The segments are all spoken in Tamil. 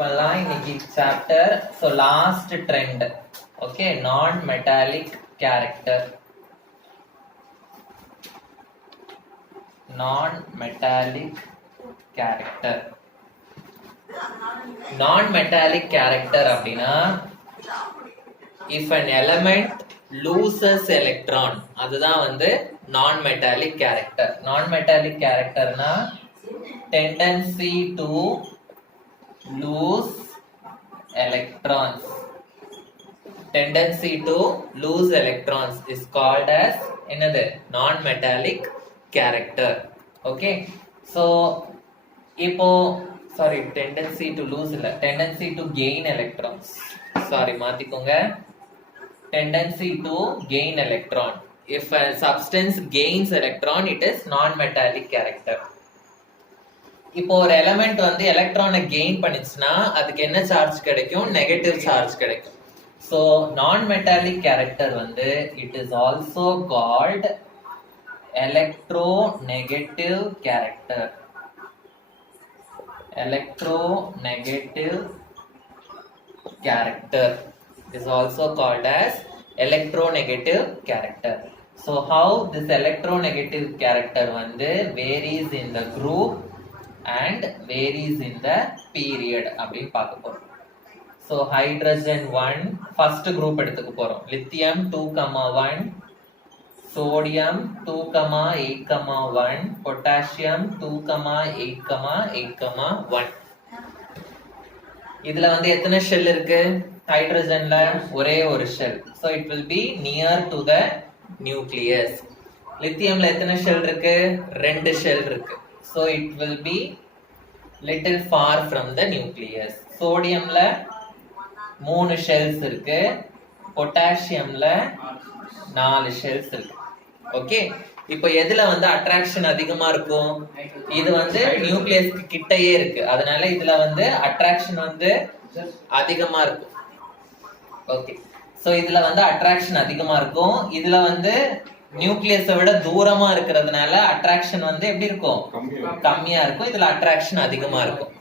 இன்னைக்கு chapter. So last trend. Okay, non metallic character. Non metallic character. Non metallic character அப்படின்னா if an element loses electron, அதுதான் வந்து non metallic character. Non metallic கேரக்டர்னா tendency to lose electrons. Tendency to lose electrons is called as என்னது? Non metallic character. Okay, so இப்போ சாரி, tendency to lose இல்ல, tendency to gain electrons. Sorry, மாத்திக்கோங்க. Tendency to gain electron. If a substance gains electron, it is non-metallic character. இப்போ ஒரு எலிமெண்ட் வந்து எலக்ட்ரானை கெயின் பண்ணிச்சுன்னா அதுக்கு என்ன சார்ஜ் கிடைக்கும்? நெகட்டிவ் சார்ஜ் கிடைக்கும். ஸோ நான் மெட்டாலிக் கேரக்டர் வந்து it is also called electro negative character. Electro negative character is also called as electronegative character. So how this electronegative character வந்து varies in the group and varies in the period அப்படின்னு பார்க்க போறோம். So hydrogen 1 first group எடுத்துக்க போறோம். lithium 2,1, sodium 2,8,1, potassium 2,8,8,1. இதுல வந்து எத்தனை ஷெல் இருக்கு? ஹைட்ரஜன்ல ஒரே ஒரு shell. So it will be near to the nucleus. லித்தியம்ல எத்தனை ஷெல் இருக்கு? ரெண்டு ஷெல் இருக்கு. So it will be little far from the nucleus. சோடியம்ல 3 ஷெல்ஸ் இருக்கு. பொட்டாசியம்ல 4 ஷெல்ஸ் இருக்கு. ஓகே, இப்போ எதுல வந்து அட்ராக்ஷன் அதிகமா இருக்கும்? இது வந்து நியூக்ளியஸ்க்கு கிட்டயே இருக்கு, அதனால இதுல வந்து அட்ராக்ஷன் வந்து அதிகமா இருக்கும். ஓகே, சோ இதுல வந்து அட்ராக்ஷன் அதிகமா இருக்கும். இதுல வந்து நியூக்ளியஸை விட தூரமா இருக்கிறதுனால அட்ராக்ஷன் வந்து எப்படி இருக்கும்? கம்மியா இருக்கும். இதுல அட்ராக்ஷன் அதிகமா இருக்கும்.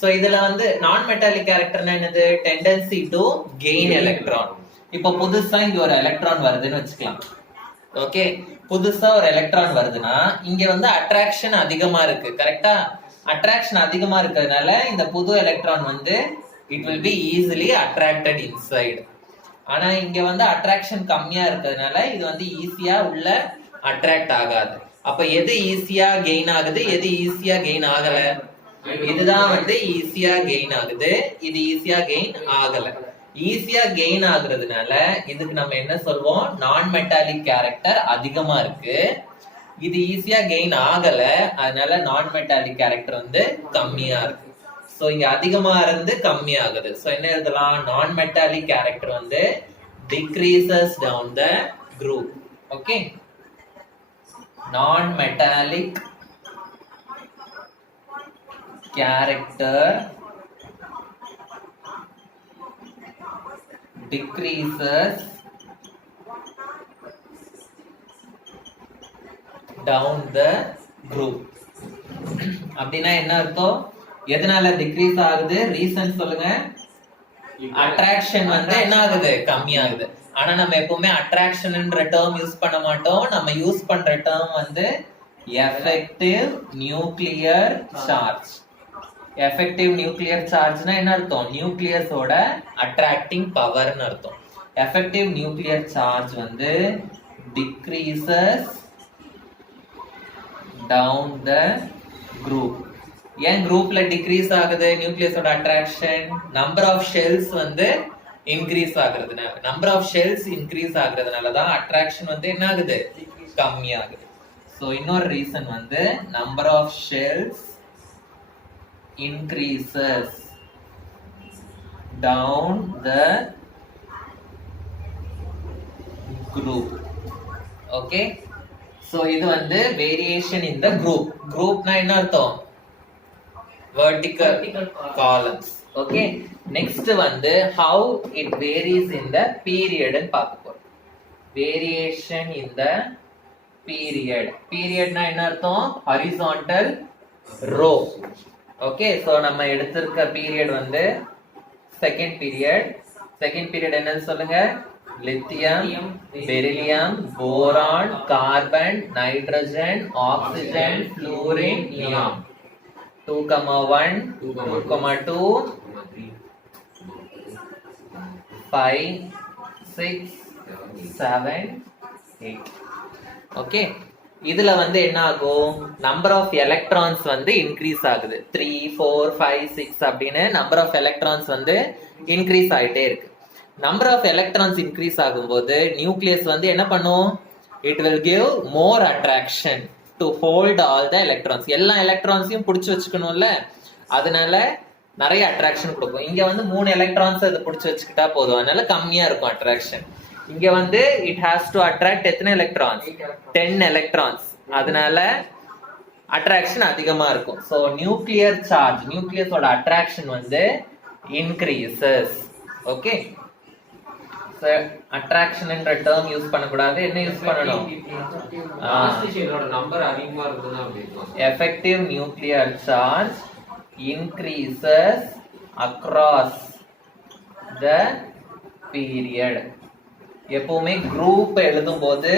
சோ இதுல வந்து நான் மெட்டாலிக் கேரக்டர்னா என்னது? Tendency to gain electron. இப்போ புதுசா இங்க ஒரு எலக்ட்ரான் வருதுன்னு வச்சுக்கலாம். ஓகே, புதுசா ஒரு எலக்ட்ரான் வருதுன்னா இங்க வந்து அட்ராக்ஷன் அதிகமா இருக்கு. கரெக்டா? அட்ராக்ஷன் அதிகமா இருக்கிறதுனால இந்த புது எலக்ட்ரான் வந்து it will be easily attracted inside. ஆனா இங்க வந்து அட்ராக்ஷன் கம்மியா இருக்கிறதுனால இது வந்து ஈஸியா உள்ள அட்ராக்ட் ஆகாது. அப்ப எது ஈஸியா கெயின் ஆகுது, எது ஈஸியா கெயின் ஆகல? இதுதான் வந்து ஈஸியா கெயின் ஆகுது, இது ஈஸியா கெயின் ஆகல. ஈஸியா கெயின் ஆகுறதுனால இதுக்கு நம்ம என்ன சொல்வோம்? நான் மெட்டாலிக் கேரக்டர் அதிகமா இருக்கு. இது ஈஸியா கெயின் ஆகல, அதனால நான் மெட்டாலிக் கேரக்டர் வந்து கம்மியா இருக்கு. சோ இங்க அதிகமா இருந்து கம்மி ஆகுது. சோ என்ன எழுதலாம்? நான் மெட்டாலிக் கேரக்டர் வந்து decreases down the group. Okay, non metallic character decreases down the group. அப்படின்னா என்ன அர்த்தம்? எதனால டிக்ரீஸ் ஆகுது? ரீசன் சொல்லுங்க. அட்ராக்ஷன் வந்து என்ன ஆகுது? கம்மி ஆகுது. ஆனா நம்ம எப்பவுமே அட்ராக்ஷன்ன்ற டேர்ம் யூஸ் பண்ண மாட்டோம். நம்ம யூஸ் பண்ற டேர்ம் வந்து effective nuclear charge. Effective nuclear சார்ஜ்னா என்ன அர்த்தம்? நியூக்ளியஸோட அட்ராக்டிங் பவர்னு அர்த்தம். எஃபெக்டிவ் நியூக்ளியர் சார்ஜ் வந்து decreases down the group. ஏன் குரூப்ல டிக்ரீஸ் ஆகுது? நியூக்ளியஸோட அட்ராக்ஷன். நம்பர் ஆஃப் ஷெல்ஸ் வந்து இன்க்ரீஸ் ஆகுறதுனால, நம்பர் ஆஃப் ஷெல்ஸ் இன்க்ரீஸ் ஆகுறதுனால தான் அட்ராக்ஷன் வந்து என்ன ஆகுது? கம்மி ஆகுது. சோ இன்னொரு ரீசன் வந்து number of shells increases down the group. Okay, so இது வந்து variation in the group. groupனா என்ன அர்த்தம்? vertical columns. Okay, next வந்து how it varies in the period ன்னு பார்க்க போறோம். variation in the period. periodனா என்ன அர்த்தம்? horizontal row. ஓகே, சோ நம்ம எடுத்திருக்க பீரியட் வந்து செகண்ட் பீரியட் என்னன்னு சொல்லுங்க? Lithium, beryllium, boron, carbon, nitrogen, oxygen, fluorine, neon. 2,1, 2,2, 5, 6, 7, 8. Okay, இதுல வந்து என்ன ஆகும்? நம்பர் ஆஃப் எலக்ட்ரான்ஸ் வந்து இன்க்ரீஸ் ஆகுது. 3, 4, 5, 6 அப்படின்னு நம்பர் ஆஃப் எலக்ட்ரான்ஸ் வந்து இன்க்ரீஸ் ஆயிட்டே இருக்கு. நம்பர் ஆஃப் எலக்ட்ரான்ஸ் இன்க்ரீஸ் ஆகும்போது நியூக்ளியஸ் வந்து என்ன பண்ணும்? It will give more attraction to hold all the electrons. எல்லா எலக்ட்ரான்ஸையும் பிடிச்சி வச்சுக்கணும்ல, அதனால நிறைய அட்ராக்ஷன் கொடுக்கும். இங்க வந்து 3 எலக்ட்ரான்ஸ் அதை பிடிச்சி வச்சுக்கிட்டா போதும், அதனால கம்மியா இருக்கும் அட்ராக்ஷன். இங்க வந்து இட் ஹாஸ் டு அட்ராக்ட் எத்தனை எலக்ட்ரான்ஸ்? 10 எலக்ட்ரான்ஸ், அதனால அட்ராக்ஷன் அதிகமா இருக்கும். சோ நியூக்ளியர் சார்ஜ், நியூக்ளியஸோட அட்ராக்ஷன் வந்து இன்க்ரீசஸ். ஓகே, அட்ராக்ஷன் என்ற டேர்ம் யூஸ் பண்ணக்கூடாது. என்ன யூஸ் பண்ணணும்? நம்பர் அதிகமா இருக்குன்னா effective nuclear charge increases across the period. எப்பவுமே குரூப் எழுதும் போது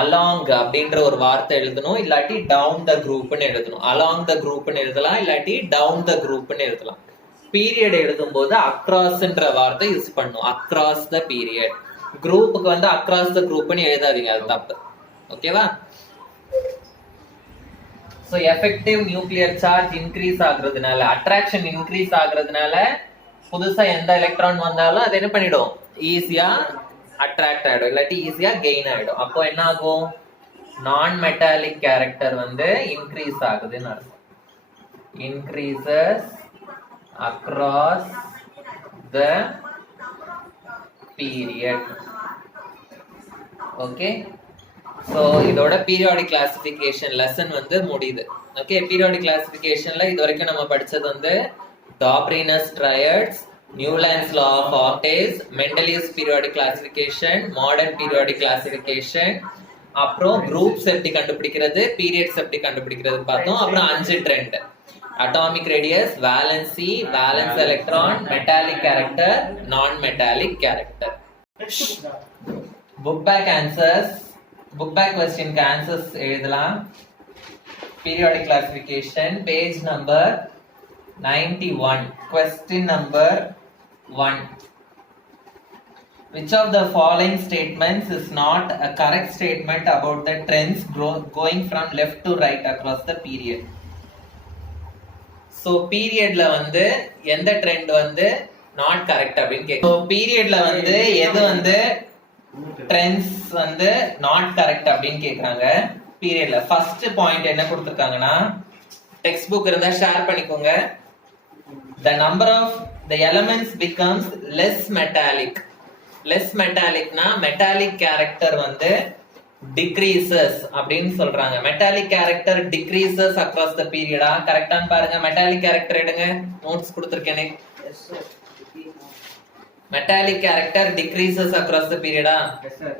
along அப்படின்ற ஒரு வார்த்தை எழுதணும், இல்லாட்டி down the groupனு எழுதணும். along the groupனு எழுதலாம், இல்லாட்டி down the groupனு எழுதலாம். பீரியட் எழுதும் போது acrossன்ற வார்த்தை யூஸ் பண்ணணும். across the period. குரூப்புக்கு வந்து across the groupனு எழுதாதீங்க, அது தப்பு. ஓகேவா? So effective nuclear charge increase ஆகுறதுனால, attraction increase ஆகுறதுனால புதுசா எந்த எலக்ட்ரான் வந்தாலும் அது என்ன பண்ணிடும்? ஈஸியா அட்ராக்ட் ஆயிடும், இல்லாட்டி ஈஸியா கெயின் ஆயிடும். அப்போ என்ன ஆகும்? நான் மெட்டாலிக் கேரக்டர் வந்து இன்க்ரீஸ் ஆகுதுன்னு அர்த்தம். increases across the period. Okay, so இதோட பீரியாடிக் கிளாசிஃபிகேஷன் லெசன் வந்து முடியுது. ஓகே, பீரியாடிக் கிளாசிஃபிகேஷன்ல இது வரைக்கும் நம்ம படிச்சது வந்து Dobereiner's triads, Newlands law of octaves, Mendeleev's periodic classification, modern periodic classification, அப்புறம் குரூப்ஸ் எப்படி கண்டுபிடிக்கிறது, பீரியட்ஸ் எப்படி கண்டுபிடிக்கிறது பார்த்தோம். அப்புறம் 5 trend: atomic radius, valency, valence electron, metallic character, non metallic character. Book back answers, book back question answers எழுதலாம். Periodic classification page number 91, question number 1. Which of the following statements is not a correct statement about the trends going from left to right across the period? So பீரியட்ல வந்து எந்த ட்ரெண்ட் வந்து நாட் கரெக்ட் அப்படின்னு கேக்குது. So பீரியட்ல வந்து எது வந்து ட்ரெண்ட்ஸ் வந்து நாட் கரெக்ட் அப்படின்னு கேக்குறாங்க. பீரியட்ல ஃபர்ஸ்ட் பாயிண்ட் என்ன கொடுத்திருக்காங்கன்னா, டெக்ஸ்ட் புக் இருந்தா ஷேர் பண்ணிக்கோங்க. The number of the elements becomes less metallic. Less metallic na metallic character வந்து decreases அப்படின்னு சொல்றாங்க. metallic character decreases across the period. கரெக்டான்னு பாருங்க. metallic character எடுங்க, notes கொடுத்திருக்கேனே. metallic character decreases across the period. Yes sir.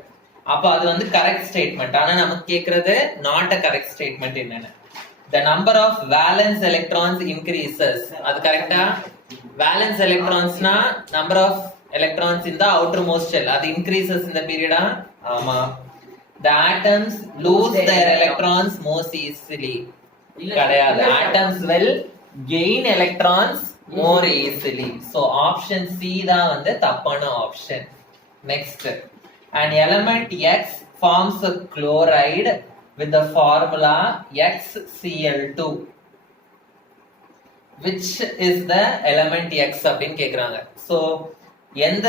அப்ப அது வந்து கரெக்ட் ஸ்டேட்மெண்ட். ஆனா நமக்கு கேக்குறது நாட் a correct statement என்னன்னு. The number of valence electrons increases. அது கரெக்ட்டா? valence electrons na number of electrons in the outermost shell. அது increases in the period. ஆமா. The atoms lose their electrons most easily. கிடையாது. Atoms will gain electrons more easily. So option C தான் வந்து தப்பான option. Next. An element X forms a chloride with the formula XCl2. Which is the element X அப்படின்னு கேக்குறாங்க. So எந்த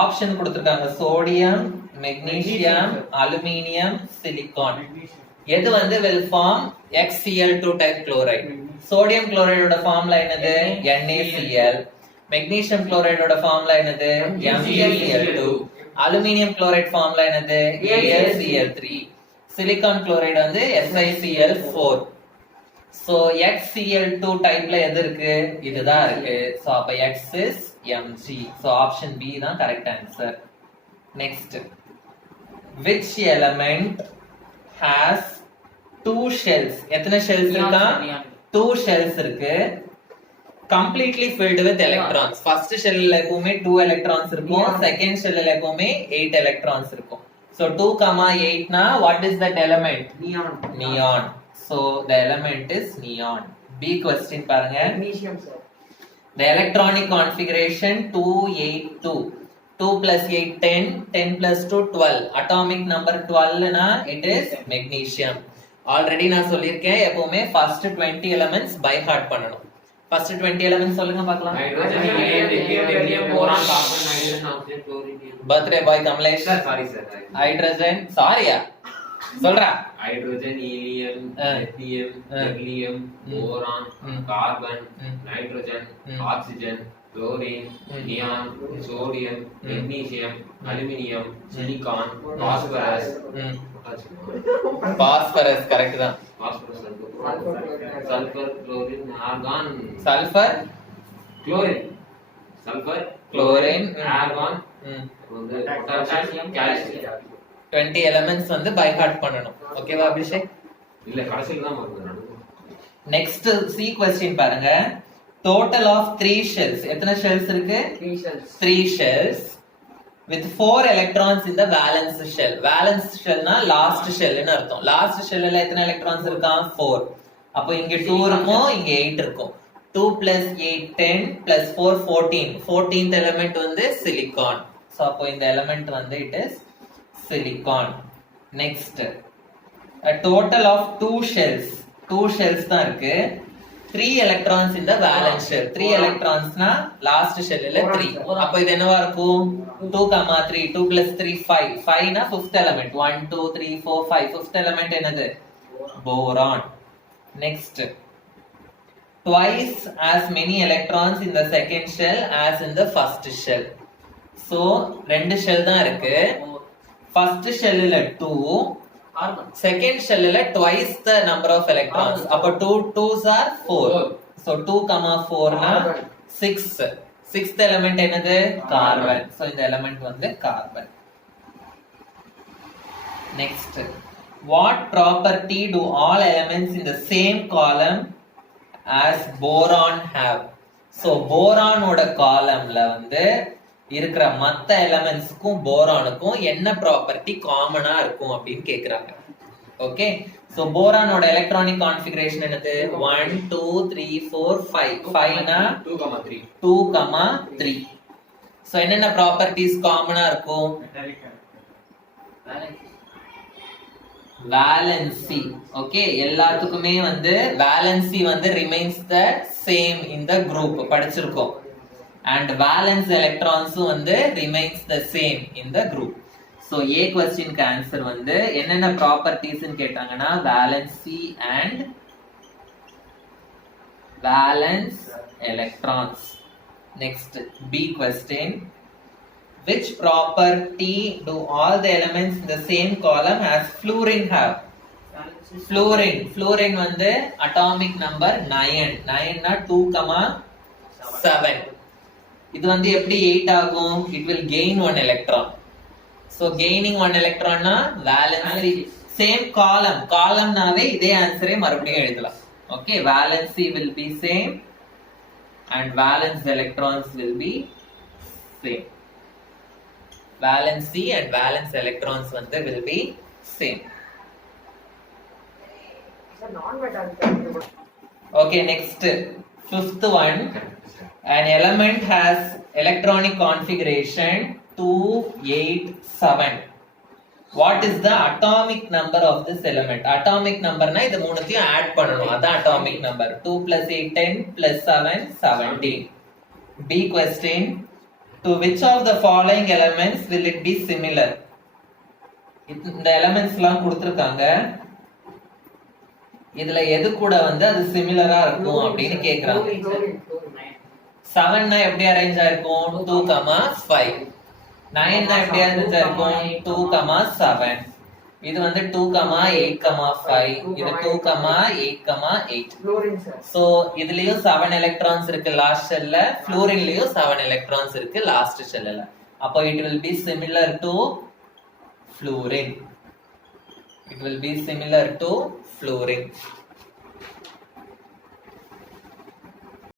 ஆப்ஷன் கொடுத்திருக்காங்க? Sodium, magnesium, aluminium, silicon. எது வந்து will form XCl2 type chloride? Sodium குளோரைடோட ஃபார்முலா என்னது? NaCl. மெக்னீசியம் குளோரைடோட ஃபார்முலா என்னது? MgCl2. அலுமினியம் குளோரைட் ஃபார்முலா என்னது? AlCl3. சிலிகான் குளோரைடு வந்து SiCl4. சோ XCl2 டைப்ல எது இருக்கு? இதுதான் இருக்கு. சோ அப்ப X is Mg. So option B தான் correct answer. Next. Which element has two shells? எத்தனை shells இருக்கா? 2 shells இருக்கு completely filled with electrons. First shell ல எப்பவுமே 2 electrons இருக்கும், second shell ல எப்பவுமே 8 electrons இருக்கும். So 2, 8 na what is that element? Neon. So the element is neon. B question பாருங்க. Magnesium sir. The electronic configuration 282. 2 plus 8 10, 10 plus 2 12. Atomic number 12 na it is magnesium. Already நான் சொல்லிருக்கேன் எப்பவுமே first 20 elements by heart பண்ணனும். First 20 elements சொல்லுங்க பார்க்கலாம். Hydrogen, helium, lithium, beryllium, boron, carbon, nitrogen, oxygen, fluorine. Birthday boy Kamlesh. Sorry sir. Hydrogen, sorryயா சொல்றா. Hydrogen, helium, lithium, beryllium, boron, carbon, nitrogen, oxygen, fluorine, neon, sodium, magnesium, aluminium, silicon, phosphorus. Phosphorus correct தான். Phosphorus, sulfur, chlorine, argon, Sulfur, chlorine, sulfur, chlorine, argon, potassium, calcium. 20 elements வந்து by heart பண்ணனும். ஓகேவா அபிஷேக்? இல்ல கடைசில தான் வருது. நெக்ஸ்ட் C क्वेश्चन பாருங்க. Total of 3 shells. எத்தனை shells இருக்கு? 3 shells. 3 shells with 4 electrons in the valence shell. Valence shell னா last shell ன்னு அர்த்தம். Last shell ல எத்தனை electrons இருக்கா? 4. அப்போ இங்க 2 இருக்கும், இங்க 8 இருக்கும். 2 plus 8 10 plus 4 14. 14th element வந்து silicon. So அப்போ இந்த element வந்து it is silicon. Next, a total of 2 shells. 2 shells தான் இருக்கு. 3 electrons in the valence shell. 3 electrons na last shell ல 3. அப்போ இது என்னவா இருக்கும்? 2, 3. 2 plus 3 5. 5 na fifth element. 1 2 3 4 5. Fifth element என்னது? Boron. Next, twice as many electrons in the second shell as in the first shell. So ரெண்டு shell தான் இருக்கு. First shell ல 2, Carbon. second shell ல twice the number of electrons. அப்ப 2 2s are 4. So 2, 4 na 6. Sixth element என்னது? Carbon. So இந்த element வந்து carbon. Next, what property do all elements in the same column as boron have? So boron ஓட காலம்ல வந்து இருக்கிற மத்த எலிமெண்ட்ஸ்க்கும் போரானுக்கும் என்ன ப்ராப்பர்ட்டி காமனா இருக்கும் அப்படின்னு கேக்குறாங்க. ஓகே, சோ போரானோட எலக்ட்ரானிக் கான்ஃபிகரேஷன் என்னது? 1 2 3 4 5. 5 னா 2,3. 2, 3. சோ என்னென்ன ப்ராப்பர்ட்டிஸ் காமனா இருக்கும்? வேலன்சி. ஓகே, எல்லாத்துக்குமே வந்து வேலன்சி வந்து remains the same in the group படிச்சிருக்கோம். And valence electrons வந்து remains the same in the group. So A question க்கு answer வந்து என்னென்ன properties ன்னு கேட்டாங்கன்னா valency and valence electrons. Next, B question, which property do all the elements in the same column as fluorine have? Fluorine வந்து atomic number 9. 9 னா 2, 7. இது வந்து எப்படி 8 ஆகும்? It will gain 1 electron. So gaining 1 electron na valency. Same column. Column நாவே இதே ஆன்சரே மறுபடியும் எழுதலாம். Okay, valency will be same and valence electrons will be same. Valency and valence electrons வந்து will be same. Sir, non-metallic. Okay, next, fifth one. An element has electronic configuration 287. What is the atomic number of this element? Atomic number na idu மூணுத்தையும் add பண்ணனும். அதான் atomic number. 2 plus 8 10 plus 7 17. B question, to which of the following elements will it be similar? இந்த elements எல்லாம் கொடுத்திருக்காங்க. இதுல எது கூட வந்து அது சிமிலரா இருக்கும் அப்படின்னு கேக்குறாங்க. 7 னா எப்படி அரேஞ்ச் ஆயிருக்கும்? 2, 5. 9 னா எப்படி அரேஞ்ச் ஆயிருக்கும்? 2, 7. இது வந்து 2, 8, 5. இது 2, 8, 8. Fluorine sir. சோ இதுலயும் 7 எலக்ட்ரான்ஸ் இருக்கு லாஸ்ட் ஷெல்ல, ஃப்ளூரின்லயும் 7 எலக்ட்ரான்ஸ் இருக்கு லாஸ்ட் ஷெல்ல. அப்போ it will be similar to fluorine. It will be similar to fluorine.